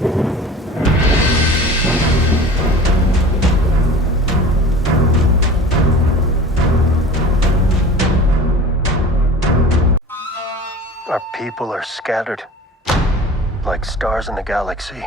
Our people are scattered, like stars in the galaxy.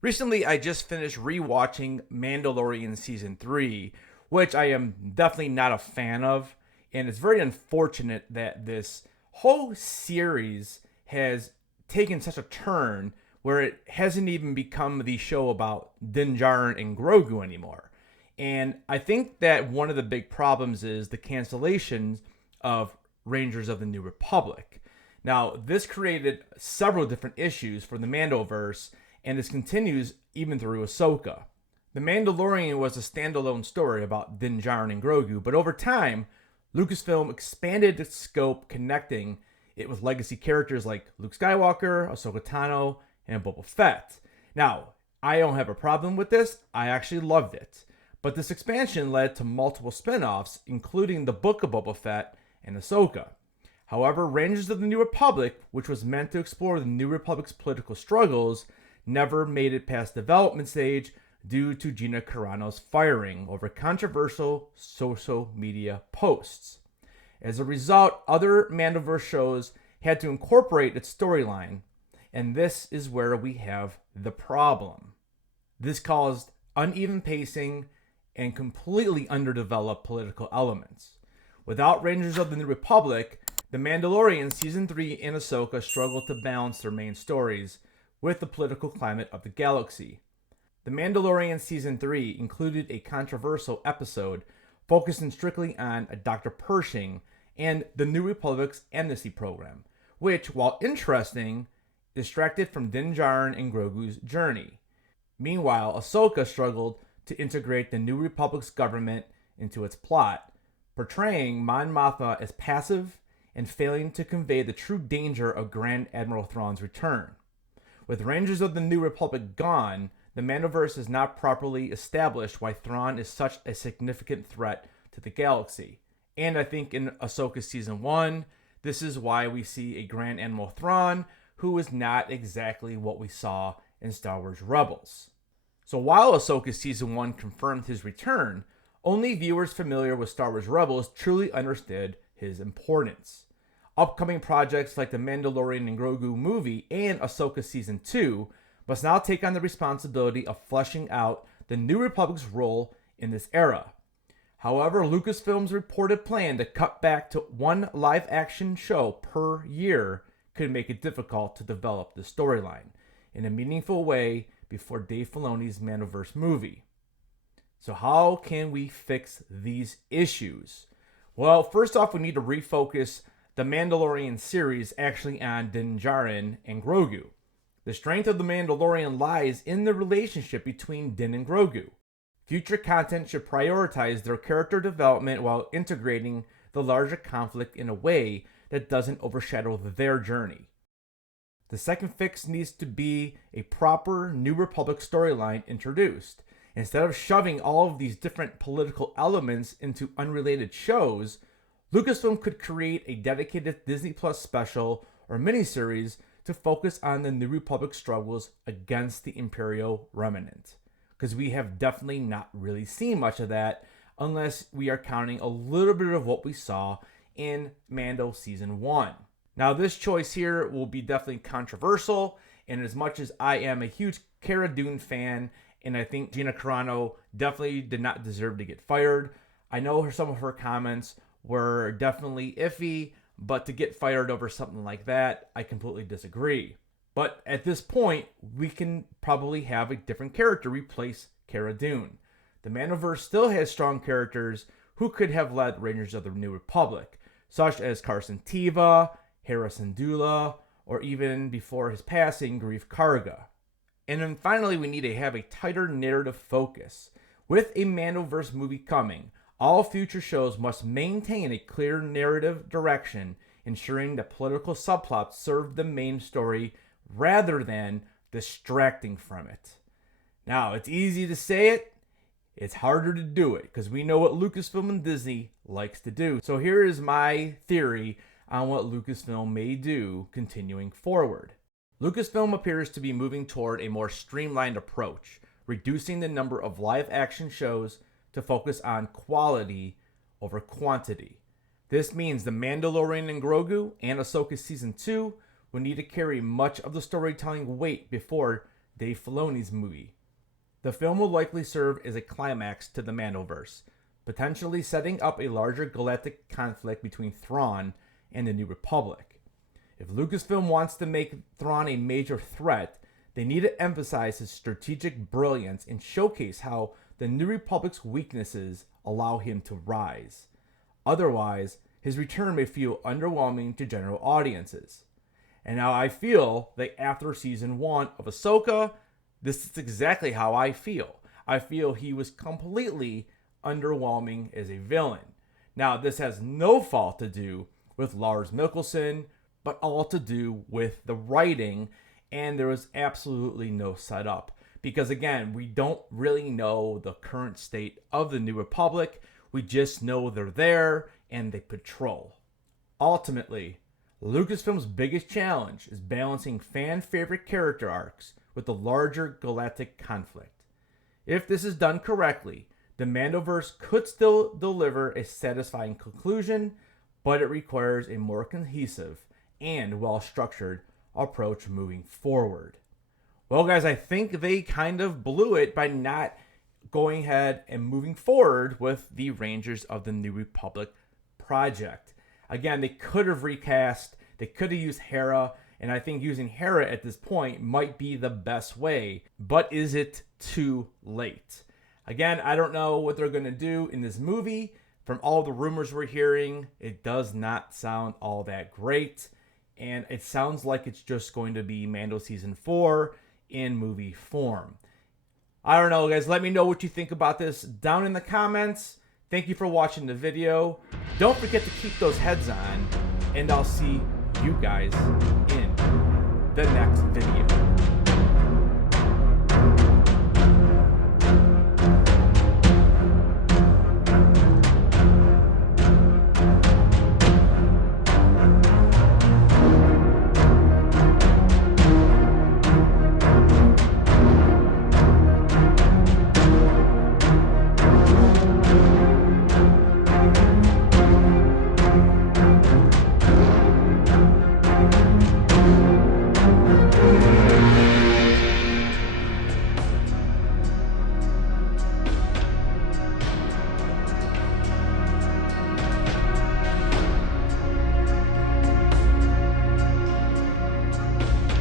Recently, I just finished rewatching Mandalorian Season 3, which I am definitely not a fan of, and it's very unfortunate that this whole series has taken such a turn where it hasn't even become the show about Din Djarin and Grogu anymore. And I think that one of the big problems is the cancellations of Rangers of the New Republic. Now, this created several different issues for the Mandoverse, and this continues even through Ahsoka. The Mandalorian was a standalone story about Din Djarin and Grogu, but over time, Lucasfilm expanded its scope, connecting it with legacy characters like Luke Skywalker, Ahsoka Tano, and Boba Fett. Now, I don't have a problem with this. I actually loved it. But this expansion led to multiple spin-offs, including the Book of Boba Fett and Ahsoka. However, Rangers of the New Republic, which was meant to explore the New Republic's political struggles, never made it past development stage due to Gina Carano's firing over controversial social media posts. As a result, other Mandoverse shows had to incorporate its storyline, and this is where we have the problem. This caused uneven pacing and completely underdeveloped political elements. Without Rangers of the New Republic, The Mandalorian Season 3 and Ahsoka struggled to balance their main stories with the political climate of the galaxy. The Mandalorian Season 3 included a controversial episode focusing strictly on Dr. Pershing and the New Republic's amnesty program, which, while interesting, distracted from Din Djarin and Grogu's journey. Meanwhile, Ahsoka struggled to integrate the New Republic's government into its plot, portraying Mon Mothma as passive and failing to convey the true danger of Grand Admiral Thrawn's return. With Rangers of the New Republic gone, the Mandoverse is not properly established why Thrawn is such a significant threat to the galaxy. And I think in Ahsoka Season 1, this is why we see a Grand Admiral Thrawn who is not exactly what we saw in Star Wars Rebels. So while Ahsoka Season 1 confirmed his return, only viewers familiar with Star Wars Rebels truly understood his importance. Upcoming projects like the Mandalorian and Grogu movie and Ahsoka Season 2 must now take on the responsibility of fleshing out the New Republic's role in this era. However, Lucasfilm's reported plan to cut back to one live-action show per year could make it difficult to develop the storyline in a meaningful way before Dave Filoni's Mandoverse movie. So how can we fix these issues? Well, first off, we need to refocus the Mandalorian series actually on Din Djarin and Grogu. The strength of The Mandalorian lies in the relationship between Din and Grogu. Future content should prioritize their character development while integrating the larger conflict in a way that doesn't overshadow their journey. The second fix needs to be a proper New Republic storyline introduced. Instead of shoving all of these different political elements into unrelated shows, Lucasfilm could create a dedicated Disney Plus special or miniseries to focus on the New Republic struggles against the Imperial Remnant. Because we have definitely not really seen much of that unless we are counting a little bit of what we saw in Mando Season 1. Now, this choice here will be definitely controversial, and as much as I am a huge Cara Dune fan, and I think Gina Carano definitely did not deserve to get fired, I know some of her comments were definitely iffy, but to get fired over something like that, I completely disagree. But at this point, we can probably have a different character replace Cara Dune. The Mandoverse still has strong characters who could have led Rangers of the New Republic, such as Carson Teva, Hera Syndulla, or even before his passing, Greef Karga. And then finally, we need to have a tighter narrative focus. With a Mandoverse movie coming, all future shows must maintain a clear narrative direction, ensuring that political subplots serve the main story rather than distracting from it. Now, it's easy to say it, it's harder to do it, because we know what Lucasfilm and Disney likes to do. So here is my theory on what Lucasfilm may do continuing forward. Lucasfilm appears to be moving toward a more streamlined approach, reducing the number of live-action shows to focus on quality over quantity. This means The Mandalorian and Grogu and Ahsoka Season 2 will need to carry much of the storytelling weight before Dave Filoni's movie. The film will likely serve as a climax to the Mandoverse, potentially setting up a larger galactic conflict between Thrawn and the New Republic. If Lucasfilm wants to make Thrawn a major threat, they need to emphasize his strategic brilliance and showcase how the New Republic's weaknesses allow him to rise. Otherwise, his return may feel underwhelming to general audiences. And now I feel that after season 1 of Ahsoka, this is exactly how I feel. I feel he was completely underwhelming as a villain. Now, this has no fault to do with Lars Mikkelsen, but all to do with the writing, and there was absolutely no setup. Because again, we don't really know the current state of the New Republic. We just know they're there and they patrol. Ultimately, Lucasfilm's biggest challenge is balancing fan-favorite character arcs with the larger galactic conflict. If this is done correctly, the Mandoverse could still deliver a satisfying conclusion, but it requires a more cohesive and well-structured approach moving forward. Well, guys, I think they kind of blew it by not going ahead and moving forward with the Rangers of the New Republic project. Again, they could have recast, they could have used Hera, and I think using Hera at this point might be the best way, but is it too late? Again, I don't know what they're going to do in this movie. From all the rumors we're hearing, it does not sound all that great, and it sounds like it's just going to be Mando Season 4 in movie form. I don't know, guys. Let me know what you think about this down in the comments. Thank you for watching the video. Don't forget to keep those heads on, and I'll see you guys in the next video.